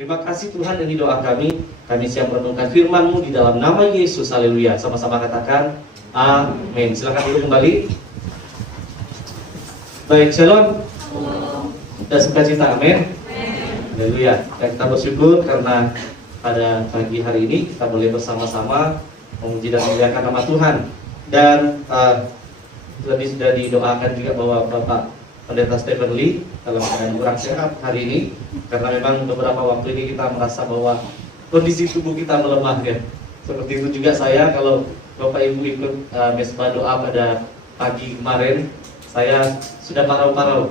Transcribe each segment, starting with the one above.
Terima kasih Tuhan, ini doa kami. Kami siap merenungkan firman-Mu di dalam nama Yesus. Haleluya. Sama-sama katakan amin. Silakan dulu kembali. Baik, shalom. Dan sukacita, amin. Haleluya. Dan kita bersyukur karena pada pagi hari ini kita boleh bersama-sama memuji dan memuliakan nama Tuhan. Dan tadi sudah didoakan juga bahwa Bapak Pendeta Stephen Lee dalam keadaan kurang sehat hari ini, karena memang beberapa waktu ini kita merasa bahwa kondisi tubuh kita melemah ya. Seperti itu juga saya, kalau Bapak Ibu ikut mesbah doa pada pagi kemarin, saya sudah parau-parau,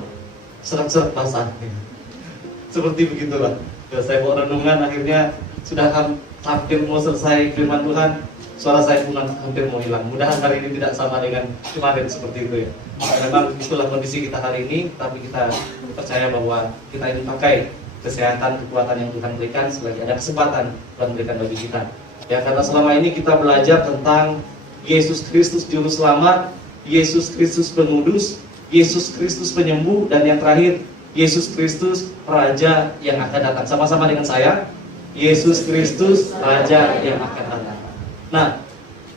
serak-serak basah. Seperti begitulah. Saya mau renungan, akhirnya sudah hampir mau selesai firman Tuhan, suara saya pun hampir mau hilang. Mudahan hari ini tidak sama dengan kemarin seperti itu ya. Memang itulah kondisi kita hari ini, tapi kita percaya bahwa kita ini pakai kesehatan, kekuatan yang Tuhan berikan selagi ada kesempatan Tuhan berikan bagi kita. Ya, karena selama ini kita belajar tentang Yesus Kristus Juru Selamat, Yesus Kristus Penudus, Yesus Kristus Penyembuh, dan yang terakhir Yesus Kristus Raja yang akan datang. Sama-sama dengan saya, Yesus Kristus Raja yang akan datang. Nah,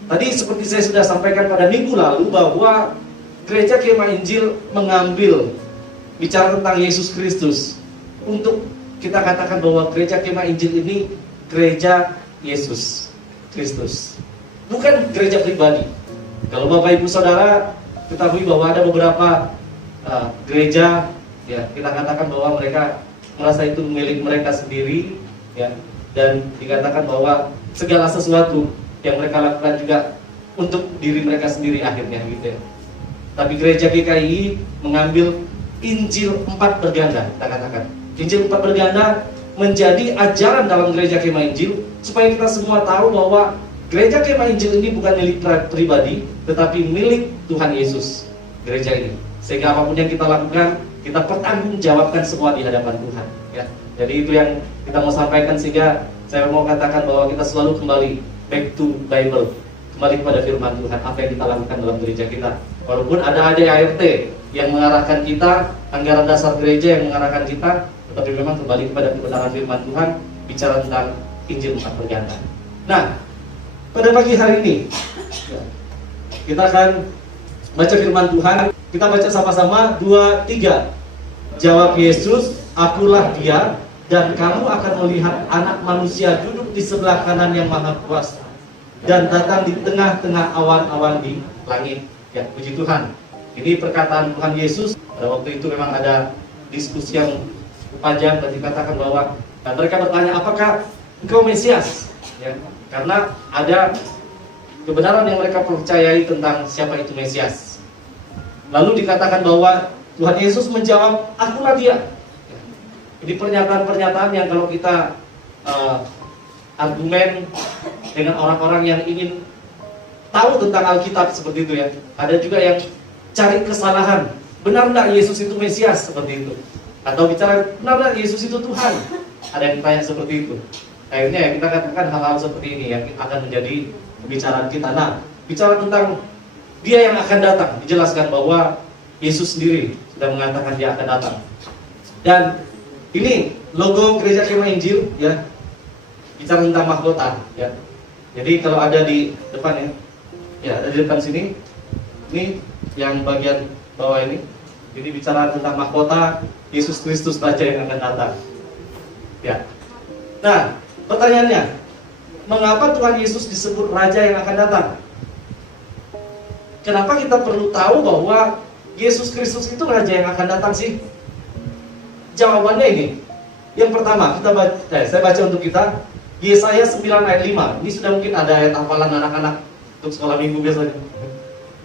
tadi seperti saya sudah sampaikan pada minggu lalu bahwa Gereja Kemah Injil mengambil bicara tentang Yesus Kristus untuk kita katakan bahwa Gereja Kemah Injil ini gereja Yesus Kristus, bukan gereja pribadi. Kalau Bapak Ibu Saudara ketahui bahwa ada beberapa gereja ya, kita katakan bahwa mereka merasa itu milik mereka sendiri ya, dan dikatakan bahwa segala sesuatu yang mereka lakukan juga untuk diri mereka sendiri akhirnya gitu ya. Tapi gereja GKI mengambil Injil 4 berganda, kita katakan Injil 4 berganda menjadi ajaran dalam Gereja Kemah Injil, supaya kita semua tahu bahwa Gereja Kemah Injil ini bukan milik pribadi, tetapi milik Tuhan Yesus, gereja ini. Sehingga apapun yang kita lakukan, kita pertanggungjawabkan semua di hadapan Tuhan ya. Jadi itu yang kita mau sampaikan, sehingga saya mau katakan bahwa kita selalu kembali back to Bible, kembali kepada firman Tuhan, apa yang kita lakukan dalam gereja kita. Walaupun ada ADART yang mengarahkan kita, anggaran dasar gereja yang mengarahkan kita, tetapi memang kembali kepada kebenaran firman Tuhan, bicara tentang Injil 4 berganda. Nah, pada pagi hari ini kita akan baca firman Tuhan. Kita baca sama-sama 2, 3. Jawab Yesus, akulah dia, dan kamu akan melihat Anak Manusia duduk di sebelah kanan yang Maha Kuasa dan datang di tengah-tengah awan-awan di langit. Ya, puji Tuhan. Ini perkataan Tuhan Yesus. Pada waktu itu memang ada diskusi yang panjang, dan dikatakan bahwa mereka bertanya, apakah engkau Mesias? Ya, karena ada kebenaran yang mereka percayai tentang siapa itu Mesias. Lalu dikatakan bahwa Tuhan Yesus menjawab, akulah dia. Ya, ini pernyataan-pernyataan yang kalau kita argumen dengan orang-orang yang ingin tahu tentang Alkitab seperti itu ya. Ada juga yang cari kesalahan. Benar enggak Yesus itu Mesias? Seperti itu. Atau bicara, benar enggak Yesus itu Tuhan? Ada yang tanya seperti itu. Akhirnya ya kita katakan hal-hal seperti ini yang akan menjadi pembicaraan kita. Nah, bicara tentang dia yang akan datang, dijelaskan bahwa Yesus sendiri sudah mengatakan dia akan datang. Dan ini logo Gereja Kemah Injil ya, bicara tentang mahkota ya. Jadi kalau ada di depan ya, ya ada di depan sini, ini yang bagian bawah ini bicara tentang mahkota Yesus Kristus Raja yang akan datang. Ya. Nah, pertanyaannya, mengapa Tuhan Yesus disebut Raja yang akan datang? Kenapa kita perlu tahu bahwa Yesus Kristus itu Raja yang akan datang sih? Jawabannya ini. Yang pertama, saya baca untuk kita Yesaya 9 ayat 5. Ini sudah mungkin ada ayat hafalan anak-anak untuk sekolah minggu biasanya.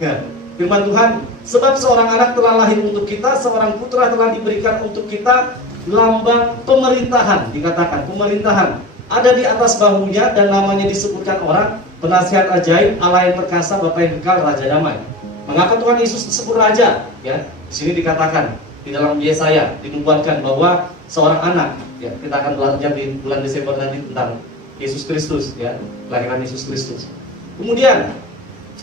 Ya, firman Tuhan, sebab seorang anak telah lahir untuk kita, seorang putra telah diberikan untuk kita, lambang pemerintahan, dikatakan pemerintahan ada di atas bahunya, dan namanya disebutkan orang, penasihat ajaib, Allah yang perkasa, Bapa yang kekal, Raja damai. Mengapa Tuhan Yesus disebut Raja? Ya, di sini dikatakan di dalam Yesaya dinubuatkan bahwa seorang anak, ya kita akan belajar di bulan Desember nanti tentang Yesus Kristus, ya kelahiran Yesus Kristus. Kemudian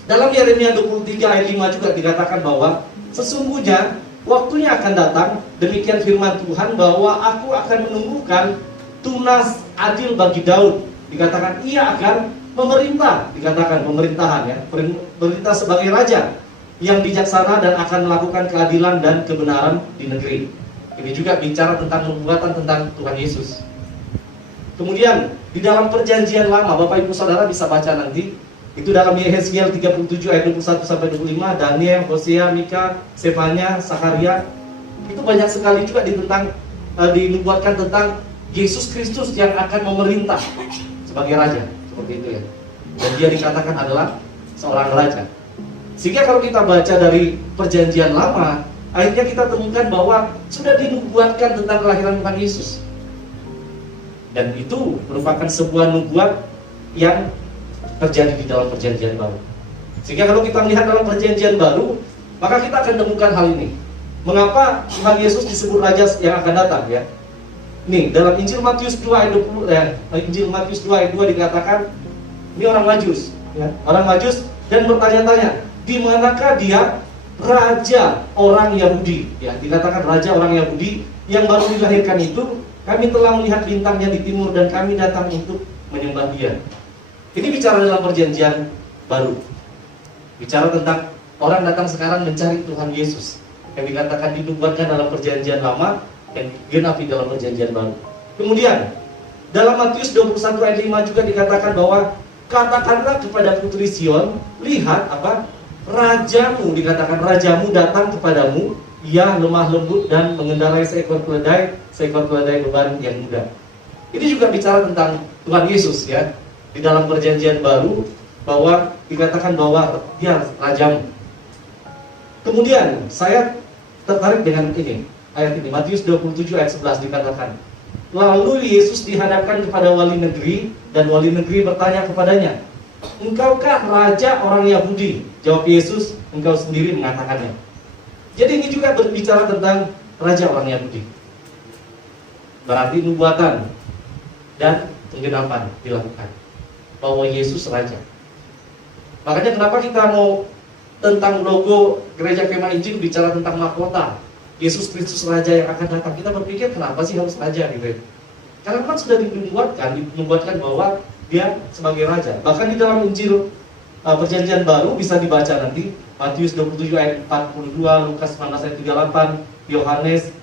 dalam Yeremia 23 ayat 5 juga dikatakan bahwa sesungguhnya waktunya akan datang, demikian firman Tuhan, bahwa aku akan menumbuhkan tunas, adil bagi Daud. Dikatakan ia akan memerintah, dikatakan pemerintahan ya, pemerintah sebagai raja yang bijaksana dan akan melakukan keadilan dan kebenaran di negeri. Ini juga bicara tentang nubuatan tentang Tuhan Yesus. Kemudian di dalam perjanjian lama, Bapak Ibu Saudara bisa baca nanti, itu dalam Yehezkiel 37 ayat 21 sampai 25, Daniel, Hosea, Mika, Sefanya, Sakaria, itu banyak sekali juga dinubuatkan tentang Yesus Kristus yang akan memerintah sebagai raja, seperti itu ya. Dan dia dikatakan adalah seorang raja. Sehingga kalau kita baca dari perjanjian lama, akhirnya kita temukan bahwa sudah dinubuatkan tentang kelahiran Tuhan Yesus. Dan itu merupakan sebuah nubuat yang terjadi di dalam perjanjian baru. Sehingga kalau kita melihat dalam perjanjian baru, maka kita akan temukan hal ini. Mengapa Tuhan Yesus disebut raja yang akan datang ya? Nih, dalam Injil Matius 2 ayat 20 Injil Matius 2 ayat 2 dikatakan ini orang Majus ya, orang Majus dan bertanya-tanya, di manakah dia raja orang Yahudi? Ya, dikatakan raja orang Yahudi yang baru dilahirkan itu, kami telah melihat bintangnya di timur dan kami datang untuk menyembah dia. Ini bicara dalam perjanjian baru. Bicara tentang orang datang sekarang mencari Tuhan Yesus. Yang dikatakan dinubuatkan dalam perjanjian lama dan genapi dalam perjanjian baru. Kemudian dalam Matius 21 ayat 5 juga dikatakan bahwa katakanlah kepada putri Sion, lihat apa? Rajamu, dikatakan rajamu datang kepadamu, ia lemah lembut dan mengendarai seekor keledai beban yang muda. Ini juga bicara tentang Tuhan Yesus ya. Di dalam perjanjian baru bahwa dikatakan bahwa dia rajamu. Kemudian saya tertarik dengan ini, ayat ini, Matius 27 ayat 11 dikatakan, lalu Yesus dihadapkan kepada wali negeri dan wali negeri bertanya kepadanya, engkaukah raja orang Yahudi? Jawab Yesus, engkau sendiri mengatakannya. Jadi ini juga berbicara tentang raja orang Yahudi. Berarti nubuatan dan penggenapan dilakukan bahwa Yesus raja. Makanya kenapa kita mau tentang logo Gereja Kemah Injil bicara tentang mahkota Yesus Kristus raja yang akan datang. Kita berpikir kenapa sih harus raja gitu. Karena kan sudah dinubuatkan bahwa dia sebagai raja. Bahkan di dalam Injil perjanjian baru bisa dibaca nanti Matius 27 ayat 42, Lukas 19 ayat 38,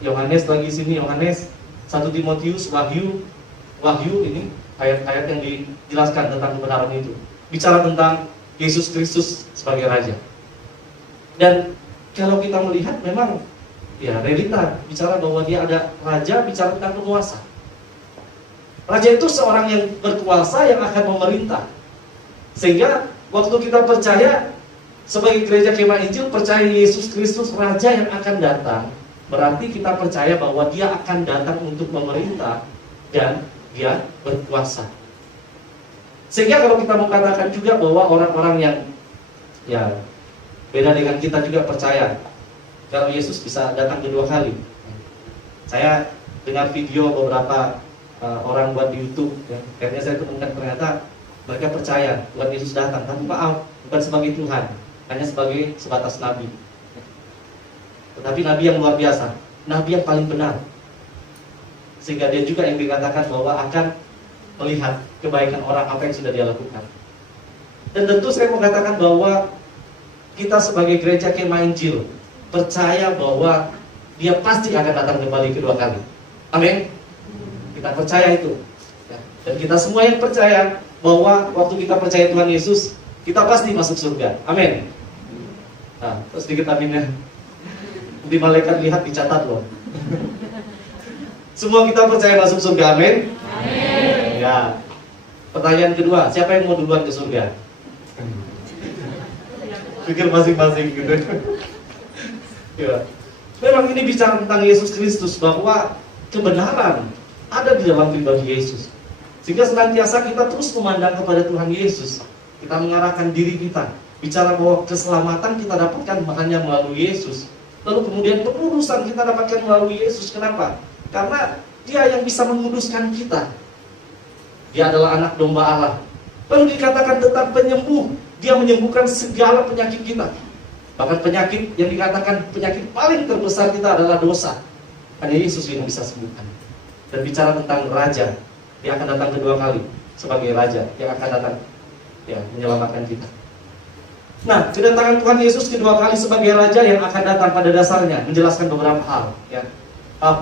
Yohanes lagi sini, Yohanes, 1 Timotius, Wahyu ini ayat-ayat yang dijelaskan tentang kebenaran itu. Bicara tentang Yesus Kristus sebagai raja. Dan kalau kita melihat memang ya realita bicara bahwa dia ada raja, bicara tentang penguasa. Raja itu seorang yang berkuasa yang akan memerintah. Sehingga waktu kita percaya sebagai Gereja Kemah Injil, percaya Yesus Kristus raja yang akan datang, berarti kita percaya bahwa dia akan datang untuk memerintah dan dia berkuasa. Sehingga kalau kita mau katakan juga bahwa orang-orang yang ya beda dengan kita juga percaya kalau Yesus bisa datang kedua kali. Saya dengar video beberapa orang buat di YouTube ya. Akhirnya saya temukan ternyata mereka percaya Tuhan Yesus datang, tapi maaf, bukan sebagai Tuhan, hanya sebagai sebatas nabi. Tetapi nabi yang luar biasa, nabi yang paling benar. Sehingga dia juga yang dikatakan bahwa akan melihat kebaikan orang apa yang sudah dia lakukan. Dan tentu saya mau katakan bahwa kita sebagai Gereja Kemah Injil percaya bahwa dia pasti akan datang kembali kedua kali. Amin. Kita percaya itu. Dan kita semua yang percaya bahwa waktu kita percaya Tuhan Yesus, kita pasti masuk surga. Amin. Nah, terus sedikit aminnya. Di malaikat lihat dicatat loh. Semua kita percaya masuk surga. Amin. Amin. Ya. Pertanyaan kedua, siapa yang mau duluan ke surga? Pikir masing-masing gitu. Ya. Memang ini bicara tentang Yesus Kristus, bahwa kebenaran ada di dalam pribadi Yesus. Sehingga senantiasa kita terus memandang kepada Tuhan Yesus. Kita mengarahkan diri kita, bicara bahwa keselamatan kita dapatkan hanya melalui Yesus. Lalu kemudian pengudusan kita dapatkan melalui Yesus. Kenapa? Karena dia yang bisa menguduskan kita. Dia adalah anak domba Allah. Lalu dikatakan tentang penyembuh, dia menyembuhkan segala penyakit kita. Bahkan penyakit yang dikatakan penyakit paling terbesar kita adalah dosa. Hanya Yesus yang bisa sembuhkan. Dan bicara tentang raja, Dia akan datang kedua kali sebagai Raja yang akan datang menyelamatkan kita. Nah, kedatangan Tuhan Yesus kedua kali sebagai Raja yang akan datang pada dasarnya menjelaskan beberapa hal,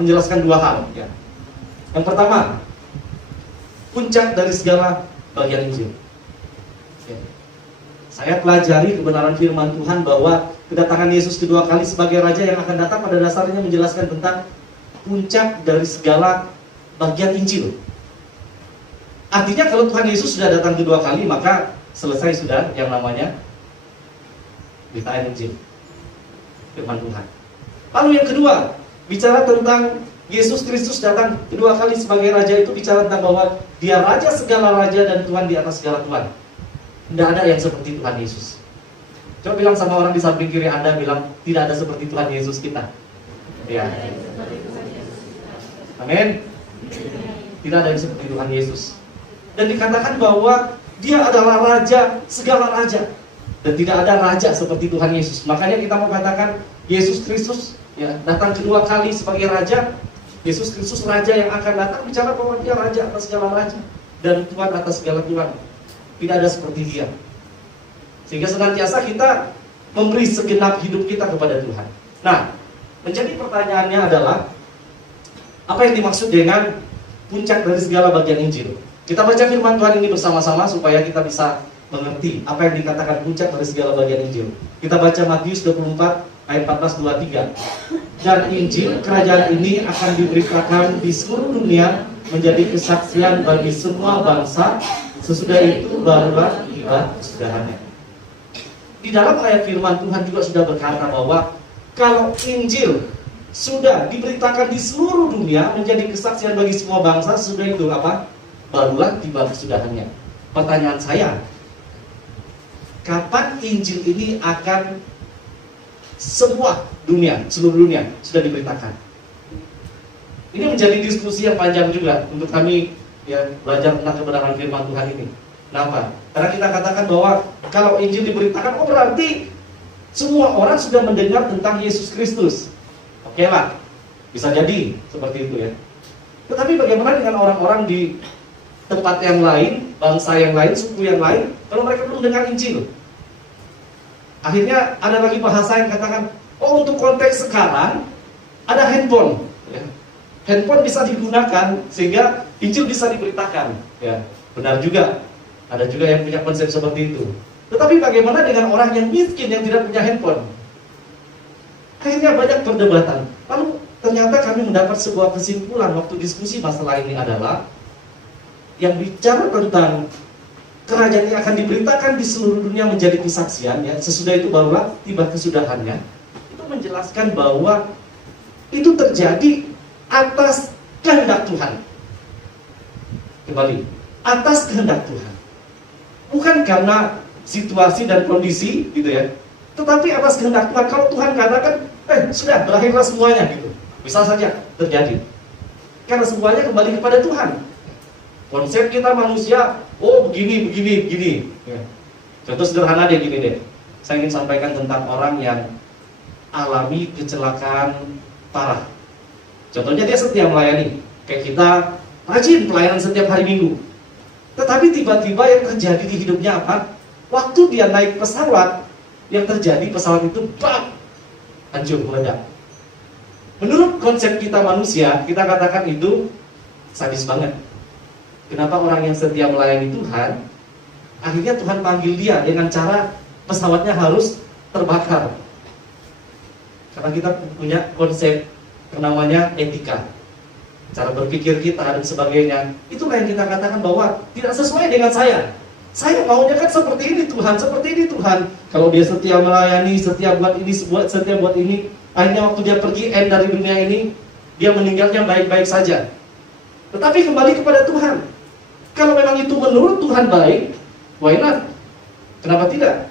menjelaskan dua hal. Yang pertama, puncak dari segala bagian Injil. Saya pelajari kebenaran firman Tuhan bahwa kedatangan Yesus kedua kali sebagai Raja yang akan datang pada dasarnya menjelaskan tentang puncak dari segala bagian Injil. Artinya kalau Tuhan Yesus sudah datang kedua kali, maka selesai sudah yang namanya beritaan Injil, firman Tuhan. Lalu yang kedua, bicara tentang Yesus Kristus datang kedua kali sebagai Raja, itu bicara tentang bahwa Dia Raja segala Raja dan Tuhan di atas segala Tuhan. Tidak ada yang seperti Tuhan Yesus. Coba bilang sama orang di samping kiri Anda, bilang, tidak ada seperti Tuhan Yesus kita. Ya. Amin. Tidak ada yang seperti Tuhan Yesus. Dan dikatakan bahwa Dia adalah Raja segala Raja, dan tidak ada Raja seperti Tuhan Yesus. Makanya kita mau katakan Yesus Kristus datang kedua kali sebagai Raja. Yesus Kristus Raja yang akan datang, bicara bahwa Dia Raja atas segala Raja dan Tuhan atas segala Tuhan. Tidak ada seperti Dia. Sehingga senantiasa kita memberi segenap hidup kita kepada Tuhan. Nah, menjadi pertanyaannya adalah, apa yang dimaksud dengan puncak dari segala bagian Injil? Kita baca firman Tuhan ini bersama-sama supaya kita bisa mengerti apa yang dikatakan puncak dari segala bagian Injil. Kita baca Matius 24 ayat 14-23. Dan Injil kerajaan ini akan diberitakan di seluruh dunia menjadi kesaksian bagi semua bangsa, sesudah itu barulah tiba kesudahannya. Di dalam ayat firman Tuhan juga sudah berkata bahwa kalau Injil sudah diberitakan di seluruh dunia menjadi kesaksian bagi semua bangsa, sesudah itu apa? Barulah tiba kesudahannya. Pertanyaan saya, kapan Injil ini akan semua dunia, seluruh dunia sudah diberitakan? Ini menjadi diskusi yang panjang juga untuk kami belajar tentang kebenaran firman Tuhan ini. Kenapa? Karena kita katakan bahwa kalau Injil diberitakan, berarti semua orang sudah mendengar tentang Yesus Kristus. Oke lah, bisa jadi seperti itu ya. Tetapi bagaimana dengan orang-orang di tempat yang lain, bangsa yang lain, suku yang lain, kalau mereka belum dengar Injil? Akhirnya ada lagi bahasa yang katakan, oh untuk konteks sekarang ada handphone, handphone bisa digunakan sehingga Injil bisa diberitakan. Ya, benar juga. Ada juga yang punya konsep seperti itu. Tetapi bagaimana dengan orang yang miskin yang tidak punya handphone? Akhirnya banyak perdebatan. Lalu ternyata kami mendapat sebuah kesimpulan waktu diskusi masalah ini adalah, yang bicara tentang kerajaan yang akan diberitakan di seluruh dunia menjadi kesaksian, sesudah itu barulah tiba kesudahannya, itu menjelaskan bahwa itu terjadi atas kehendak Tuhan. Kembali, atas kehendak Tuhan, bukan karena situasi dan kondisi gitu ya, tetapi atas kehendak Tuhan. Kalau Tuhan katakan, sudah berakhirlah semuanya gitu, bisa saja terjadi, karena semuanya kembali kepada Tuhan. Konsep kita manusia, begini. Contoh sederhana deh, gini deh. Saya ingin sampaikan tentang orang yang alami kecelakaan parah. Contohnya dia setia melayani, kayak kita rajin pelayanan setiap hari Minggu. Tetapi tiba-tiba yang terjadi di hidupnya apa? Waktu dia naik pesawat, yang terjadi pesawat itu hancur, meledak. Menurut konsep kita manusia, kita katakan itu sadis banget. Kenapa orang yang setia melayani Tuhan, akhirnya Tuhan panggil dia dengan cara pesawatnya harus terbakar? Karena kita punya konsep yang namanya etika, cara berpikir kita dan sebagainya. Itulah yang kita katakan bahwa tidak sesuai dengan saya. Saya maunya kan seperti ini Tuhan, seperti ini Tuhan. Kalau dia setia melayani, setia buat ini, setia buat ini, akhirnya waktu dia pergi dari dunia ini, dia meninggalnya baik-baik saja. Tetapi kembali kepada Tuhan. Kalau memang itu menurut Tuhan baik, why not? Kenapa tidak?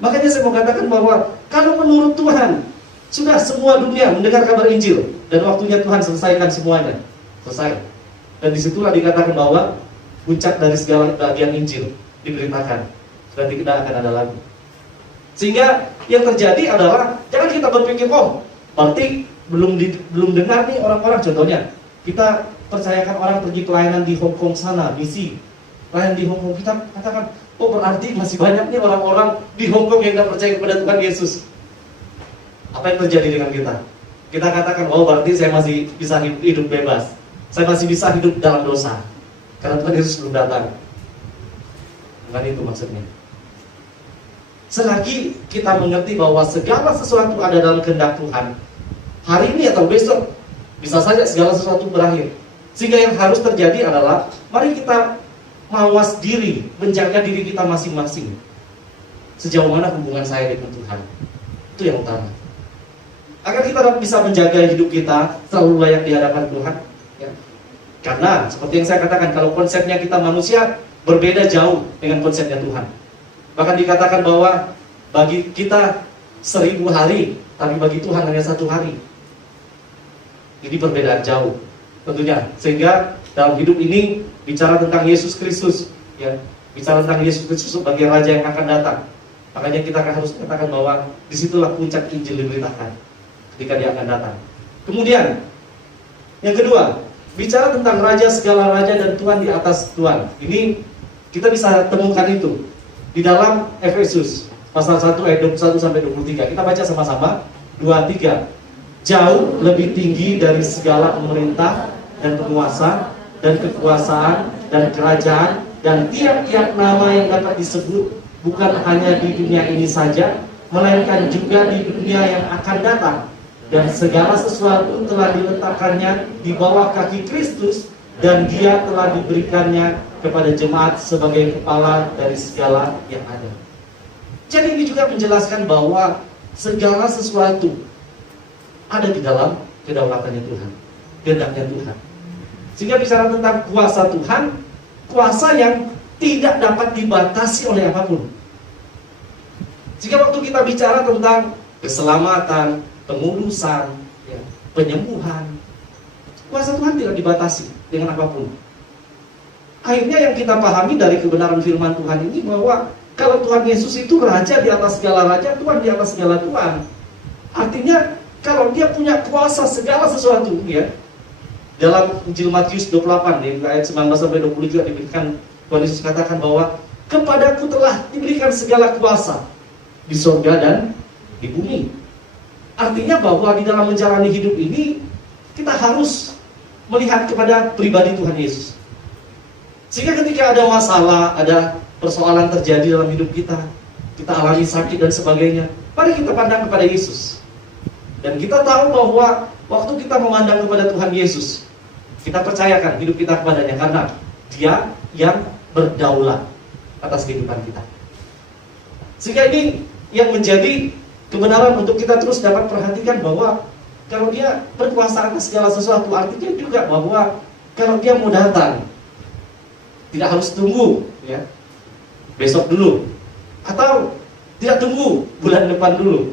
Makanya saya mau katakan bahwa kalau menurut Tuhan, sudah semua dunia mendengar kabar Injil, dan waktunya Tuhan selesaikan semuanya. Selesai. Dan disitulah dikatakan bahwa puncak dari segala bagian Injil diberitakan. Dan tidak akan ada lagi. Sehingga yang terjadi adalah, jangan kita berpikir, berarti belum dengar nih orang-orang. Contohnya, kita percayakan orang pergi pelayanan di Hong Kong sana, misi pelayanan di Hong Kong, kita katakan, oh berarti masih banyak nih orang-orang di Hong Kong yang tidak percaya kepada Tuhan Yesus. Apa yang terjadi dengan kita? Kita katakan, oh berarti saya masih bisa hidup bebas, saya masih bisa hidup dalam dosa karena Tuhan Yesus belum datang. Bukan itu maksudnya. Selagi kita mengerti bahwa segala sesuatu ada dalam kehendak Tuhan, hari ini atau besok bisa saja segala sesuatu berakhir. Sehingga yang harus terjadi adalah mari kita mawas diri, menjaga diri kita masing-masing. Sejauh mana hubungan saya dengan Tuhan, itu yang utama. Agar kita bisa menjaga hidup kita selalu layak di hadapan Tuhan, ya. Karena seperti yang saya katakan, kalau konsepnya kita manusia berbeda jauh dengan konsepnya Tuhan. Bahkan dikatakan bahwa bagi kita 1000 hari, tapi bagi Tuhan hanya 1 hari. Ini perbedaan jauh tentunya. Sehingga dalam hidup ini bicara tentang Yesus Kristus, ya, bicara tentang Yesus Kristus sebagai Raja yang akan datang. Makanya kita harus katakan bahwa disitulah puncak Injil diberitakan ketika Dia akan datang. Kemudian yang kedua, bicara tentang Raja segala raja dan Tuhan di atas Tuhan. Ini kita bisa temukan itu di dalam Efesus pasal 1 ayat 21 sampai 23. Kita baca sama-sama 2-3. Jauh lebih tinggi dari segala pemerintah dan penguasa dan kekuasaan dan kerajaan dan tiap-tiap nama yang dapat disebut, bukan hanya di dunia ini saja, melainkan juga di dunia yang akan datang. Dan segala sesuatu telah diletakkannya di bawah kaki Kristus, dan Dia telah diberikannya kepada jemaat sebagai kepala dari segala yang ada. Jadi ini juga menjelaskan bahwa segala sesuatu ada di dalam kedaulatannya Tuhan, kehendaknya Tuhan. Sehingga bicara tentang kuasa Tuhan, kuasa yang tidak dapat dibatasi oleh apapun. Jika waktu kita bicara tentang keselamatan, pengurusan, ya, penyembuhan, kuasa Tuhan tidak dibatasi dengan apapun. Akhirnya yang kita pahami dari kebenaran firman Tuhan ini bahwa kalau Tuhan Yesus itu Raja di atas segala raja, Tuhan di atas segala Tuhan. Artinya kalau Dia punya kuasa segala sesuatu, ya. Dalam Injil Matius 28 di ayat 19 sampai 20 juga diberikan, Tuhan Yesus katakan bahwa kepadaku telah diberikan segala kuasa di surga dan di bumi. Artinya bahwa di dalam menjalani hidup ini kita harus melihat kepada pribadi Tuhan Yesus. Sehingga ketika ada masalah, ada persoalan terjadi dalam hidup kita, kita alami sakit dan sebagainya, mari kita pandang kepada Yesus. Dan kita tahu bahwa waktu kita memandang kepada Tuhan Yesus, kita percayakan hidup kita kepadanya karena Dia yang berdaulat atas kehidupan kita. Sehingga ini yang menjadi kebenaran untuk kita terus dapat perhatikan bahwa kalau Dia berkuasa atas segala sesuatu, artinya juga bahwa kalau Dia mau datang, tidak harus tunggu, ya, besok dulu, atau tidak tunggu bulan depan dulu,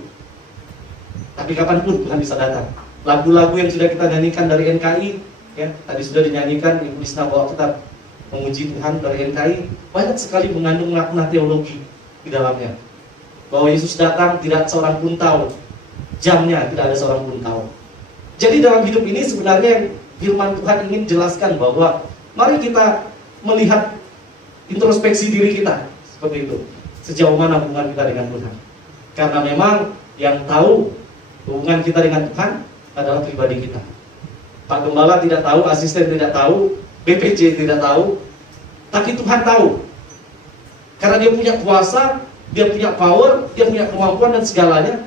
tapi kapanpun Tuhan bisa datang. Lagu-lagu yang sudah kita nyanyikan dari NKI, ya, tadi sudah dinyanyikan, Ibu Lisna bahwa kita memuji Tuhan dari NKI, banyak sekali mengandung makna teologi di dalamnya. Bahwa Yesus datang tidak seorang pun tahu, jamnya tidak ada seorang pun tahu. Jadi dalam hidup ini sebenarnya firman Tuhan ingin jelaskan bahwa mari kita melihat introspeksi diri kita seperti itu. Sejauh mana hubungan kita dengan Tuhan. Karena memang yang tahu hubungan kita dengan Tuhan adalah pribadi kita. Pak Gembala tidak tahu, asisten tidak tahu, BPJ tidak tahu, tapi Tuhan tahu. Karena Dia punya kuasa, Dia punya power, Dia punya kemampuan dan segalanya.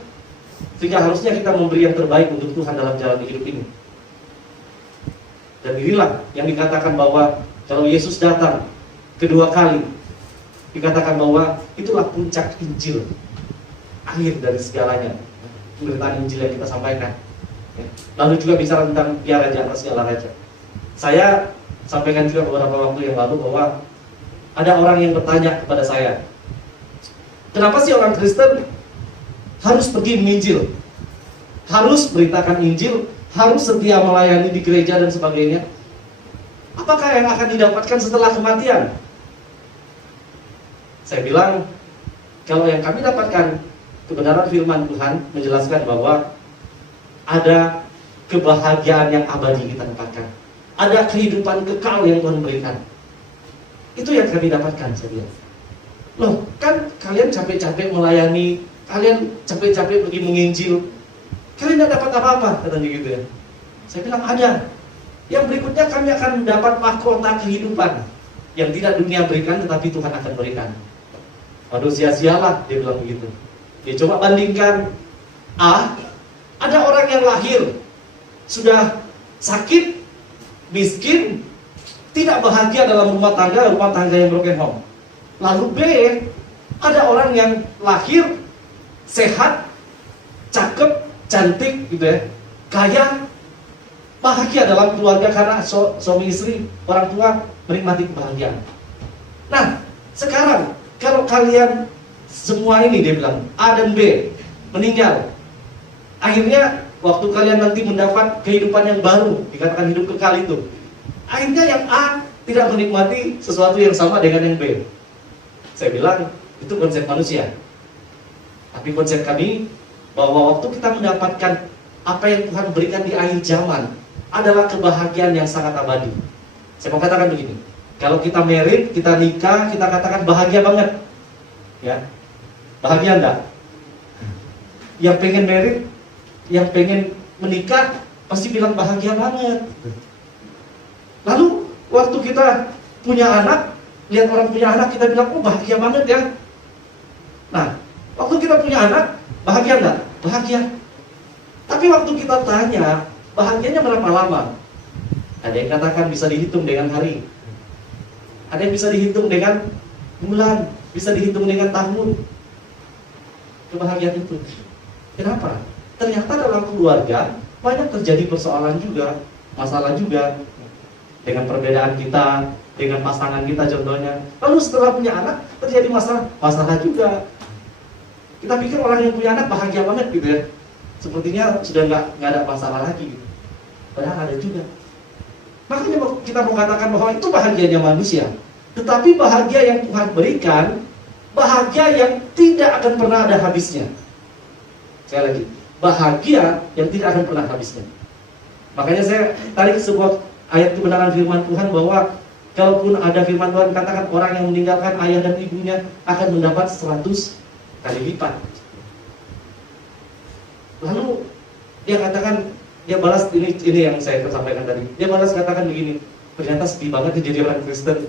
Sehingga harusnya kita memberi yang terbaik untuk Tuhan dalam jalan hidup ini. Dan inilah yang dikatakan bahwa kalau Yesus datang kedua kali, dikatakan bahwa itulah puncak Injil, akhir dari segalanya, pemberitaan Injil yang kita sampaikan. Lalu juga bicara tentang Dia Raja atas segala raja. Saya sampaikan juga beberapa waktu yang lalu bahwa ada orang yang bertanya kepada saya, kenapa sih orang Kristen harus pergi menginjil, harus beritakan Injil, harus setia melayani di gereja dan sebagainya? Apakah yang akan didapatkan setelah kematian? Saya bilang, kalau yang kami dapatkan, kebenaran firman Tuhan menjelaskan bahwa ada kebahagiaan yang abadi kita dapatkan. ada kehidupan kekal yang Tuhan berikan. Itu yang kami dapatkan, saya bilang. Loh, kan kalian capek-capek melayani, kalian capek-capek pergi menginjil, kalian tidak dapat apa-apa, katanya gitu ya. Saya bilang ada. Yang berikutnya kami akan mendapat mahkota kehidupan yang tidak dunia berikan, tetapi Tuhan akan berikan. Waduh, sia-sialah, dia bilang begitu. Dia coba bandingkan, ada orang yang lahir sudah sakit, miskin, tidak bahagia dalam rumah tangga yang broken home. Lalu B, ada orang yang lahir sehat, cakep, cantik gitu ya, kaya, bahagia dalam keluarga karena suami istri, orang tua menikmati kebahagiaan. Nah, sekarang kalau kalian semua ini, dia bilang A dan B meninggal, akhirnya waktu kalian nanti mendapat kehidupan yang baru, dikatakan hidup kekal itu, akhirnya yang A tidak menikmati sesuatu yang sama dengan yang B. Saya bilang itu konsep manusia. Tapi konsep kami bahwa waktu kita mendapatkan apa yang Tuhan berikan di akhir zaman adalah kebahagiaan yang sangat abadi. Saya mau katakan begini, kalau kita married, kita nikah, kita katakan bahagia banget, ya, bahagia enggak? Yang pengen married, yang pengen menikah, pasti bilang bahagia banget. Lalu waktu kita punya anak, lihat orang punya anak, kita bilang, oh bahagia banget ya. Nah, waktu kita punya anak, bahagia enggak? Bahagia. Tapi waktu kita tanya, bahagianya berapa lama? Ada yang katakan bisa dihitung dengan hari, ada yang bisa dihitung dengan bulan, bisa dihitung dengan tahun. Kebahagiaan itu. Kenapa? Ternyata dalam keluarga banyak terjadi persoalan juga, masalah juga, dengan perbedaan kita, dengan pasangan kita contohnya. Lalu setelah punya anak terjadi masalah juga. Kita pikir orang yang punya anak bahagia banget gitu ya, sepertinya sudah nggak ada masalah lagi gitu. Padahal ada juga. Makanya kita mau katakan bahwa itu bahagianya manusia, tetapi bahagia yang Tuhan berikan, bahagia yang tidak akan pernah ada habisnya. Sekali lagi, bahagia yang tidak akan pernah habisnya. Makanya saya tarik sebuah ayat kebenaran firman Tuhan bahwa kalaupun ada firman Tuhan katakan orang yang meninggalkan ayah dan ibunya akan mendapat 100 kali lipat. Lalu dia katakan, dia balas, ini yang saya sampaikan tadi. Dia balas katakan begini, ternyata sedih banget jadi orang Kristen.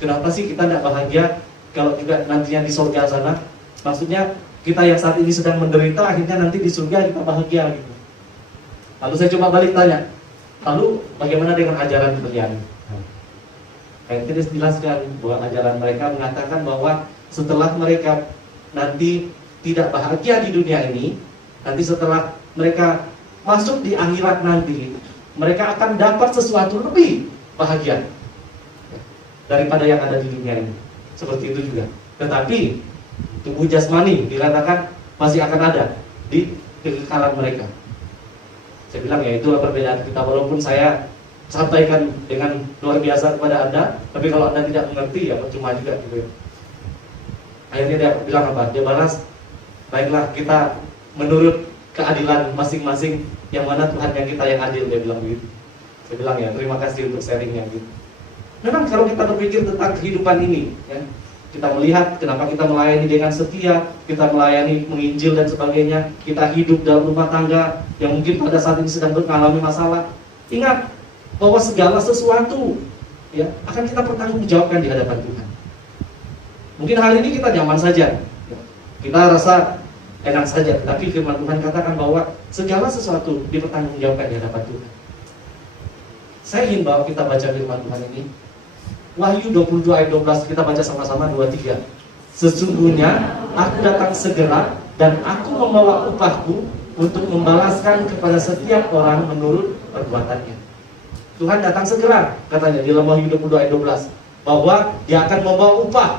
Kenapa sih kita tidak bahagia kalau juga nantinya di surga sana? Maksudnya kita yang saat ini sedang menderita, akhirnya nanti di surga kita bahagia gitu. Lalu saya coba balik tanya, lalu bagaimana dengan ajaran kalian? Kayak tadi dijelaskan bahwa ajaran mereka mengatakan bahwa setelah mereka nanti tidak bahagia di dunia ini, nanti setelah mereka masuk di akhirat nanti, mereka akan dapat sesuatu lebih bahagia daripada yang ada di dunia ini. Seperti itu juga. Tetapi tubuh jasmani dikatakan masih akan ada di kekekalan mereka. Saya bilang ya itulah perbedaan kita. Walaupun saya sampaikan dengan luar biasa kepada Anda, tapi kalau Anda tidak mengerti ya percuma juga gitu. Akhirnya dia bilang apa? Dia balas, baiklah kita menurut keadilan masing-masing, yang mana Tuhan yang kita yang adil, dia bilang begitu. Saya bilang ya terima kasih untuk sharingnya gitu. Memang kalau kita berpikir tentang kehidupan ini, ya, kita melihat kenapa kita melayani dengan setia, kita melayani menginjil dan sebagainya, kita hidup dalam rumah tangga yang mungkin pada saat ini sedang mengalami masalah. Ingat bahwa segala sesuatu ya akan kita pertanggungjawabkan di hadapan Tuhan. Mungkin hari ini kita nyaman saja, ya, kita rasa enak saja, tapi firman Tuhan katakan bahwa segala sesuatu dipertanggungjawabkan di hadapan Tuhan. Saya ingin bahwa kita baca firman Tuhan ini, Wahyu 22 ayat 12, kita baca sama-sama 2-3. Sesungguhnya aku datang segera dan aku membawa upahku untuk membalaskan kepada setiap orang menurut perbuatannya. Tuhan datang segera, katanya di dalam Wahyu 22 ayat 12, bahwa dia akan membawa upah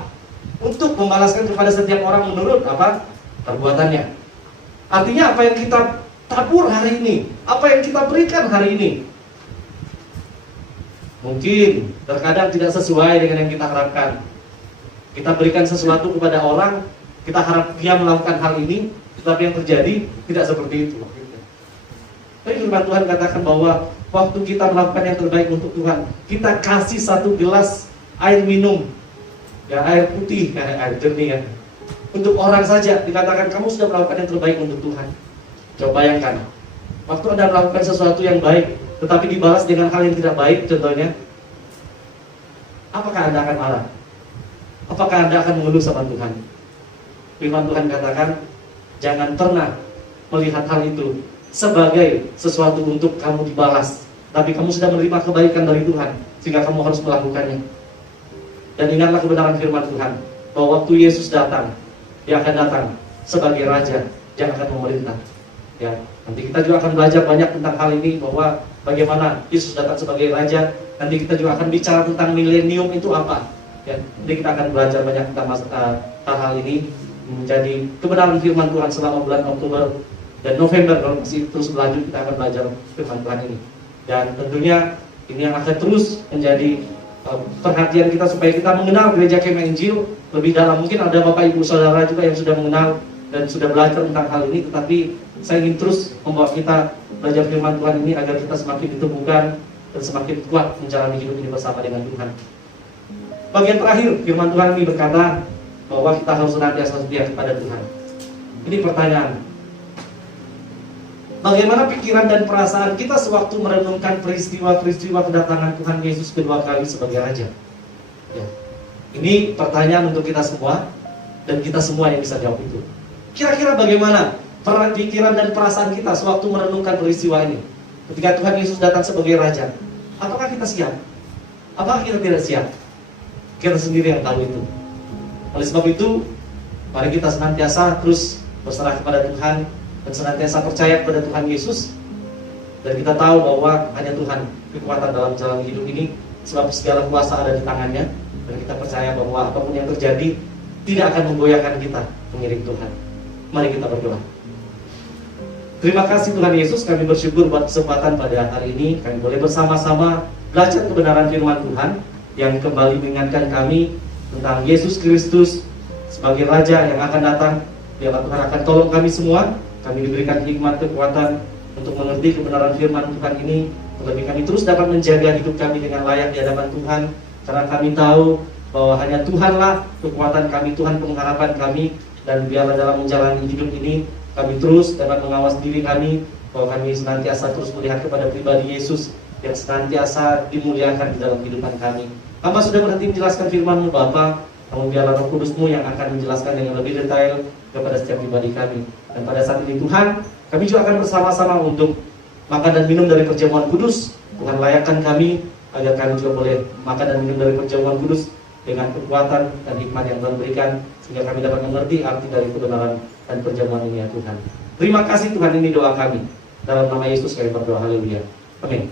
untuk membalaskan kepada setiap orang menurut apa? Perbuatannya. Artinya apa yang kita tabur hari ini, apa yang kita berikan hari ini, mungkin terkadang tidak sesuai dengan yang kita harapkan. Kita berikan sesuatu kepada orang, kita harap dia melakukan hal ini, tetapi yang terjadi tidak seperti itu. Tapi firman Tuhan katakan bahwa waktu kita melakukan yang terbaik untuk Tuhan, kita kasih satu gelas air minum, ya air putih, air jernih ya, untuk orang saja, dikatakan kamu sudah melakukan yang terbaik untuk Tuhan. Coba bayangkan, waktu Anda melakukan sesuatu yang baik, tetapi dibalas dengan hal yang tidak baik, contohnya, apakah Anda akan marah? Apakah Anda akan mengeluh sama Tuhan? Firman Tuhan katakan, jangan pernah melihat hal itu sebagai sesuatu untuk kamu dibalas, tapi kamu sudah menerima kebaikan dari Tuhan, sehingga kamu harus melakukannya. Dan ingatlah kebenaran firman Tuhan, bahwa waktu Yesus datang, Dia akan datang sebagai Raja yang akan memerintah. Ya, nanti kita juga akan belajar banyak tentang hal ini, bahwa bagaimana Yesus datang sebagai Raja. Nanti kita juga akan bicara tentang milenium itu apa. Ya, nanti kita akan belajar banyak tentang hal ini, menjadi kebenaran firman Tuhan selama bulan Oktober dan November. Kalau masih terus berlanjut, kita akan belajar firman Tuhan ini. Dan tentunya ini yang akan terus menjadi perhatian kita, supaya kita mengenal gereja Kemah Injil lebih dalam. Mungkin ada Bapak Ibu Saudara juga yang sudah mengenal dan sudah belajar tentang hal ini, tetapi saya ingin terus membawa kita belajar firman Tuhan ini agar kita semakin ditemukan dan semakin kuat menjalani hidup ini bersama dengan Tuhan. Bagian terakhir firman Tuhan ini berkata bahwa kita harus senantiasa setia kepada Tuhan. Ini pertanyaan, bagaimana pikiran dan perasaan kita sewaktu merenungkan peristiwa-peristiwa kedatangan Tuhan Yesus kedua kali sebagai Raja? Ya. Ini pertanyaan untuk kita semua, dan kita semua yang bisa jawab itu. Kira-kira bagaimana pikiran dan perasaan kita sewaktu merenungkan peristiwa ini? Ketika Tuhan Yesus datang sebagai Raja, apakah kita siap? Apakah kita tidak siap? Kita sendiri yang tahu itu. Oleh sebab itu, mari kita senantiasa terus berserah kepada Tuhan dan senantiasa percaya kepada Tuhan Yesus. Dan kita tahu bahwa hanya Tuhan kekuatan dalam jalan hidup ini, sebab segala kuasa ada di tangannya. Dan kita percaya bahwa apapun yang terjadi tidak akan menggoyahkan kita mengiring Tuhan. Mari kita berdoa. Terima kasih Tuhan Yesus, kami bersyukur buat kesempatan pada hari ini. Kami boleh bersama-sama belajar kebenaran firman Tuhan yang kembali mengingatkan kami tentang Yesus Kristus sebagai Raja yang akan datang. Biarlah Tuhan akan tolong kami semua. Kami diberikan hikmat kekuatan untuk mengerti kebenaran firman Tuhan ini. Terlebih kami terus dapat menjaga hidup kami dengan layak di hadapan Tuhan, karena kami tahu bahwa hanya Tuhanlah kekuatan kami, Tuhan pengharapan kami. Dan biarlah dalam menjalani hidup ini kami terus dapat mengawas diri kami, bahwa kami senantiasa terus melihat kepada pribadi Yesus yang senantiasa dimuliakan di dalam kehidupan kami. Hamba sudah berhenti menjelaskan firman-Mu Bapa, namun biarlah Roh Kudus-Mu yang akan menjelaskan dengan lebih detail kepada setiap pribadi kami. Dan pada saat ini Tuhan, kami juga akan bersama-sama untuk makan dan minum dari perjamuan kudus. Tuhan layakkan kami agar kami juga boleh makan dan minum dari perjamuan kudus dengan kekuatan dan hikmat yang Tuhan berikan, sehingga kami dapat mengerti arti dari kebenaran dan perjamuan ini ya Tuhan. Terima kasih Tuhan, ini doa kami. Dalam nama Yesus kami berdoa, haleluya. Amin.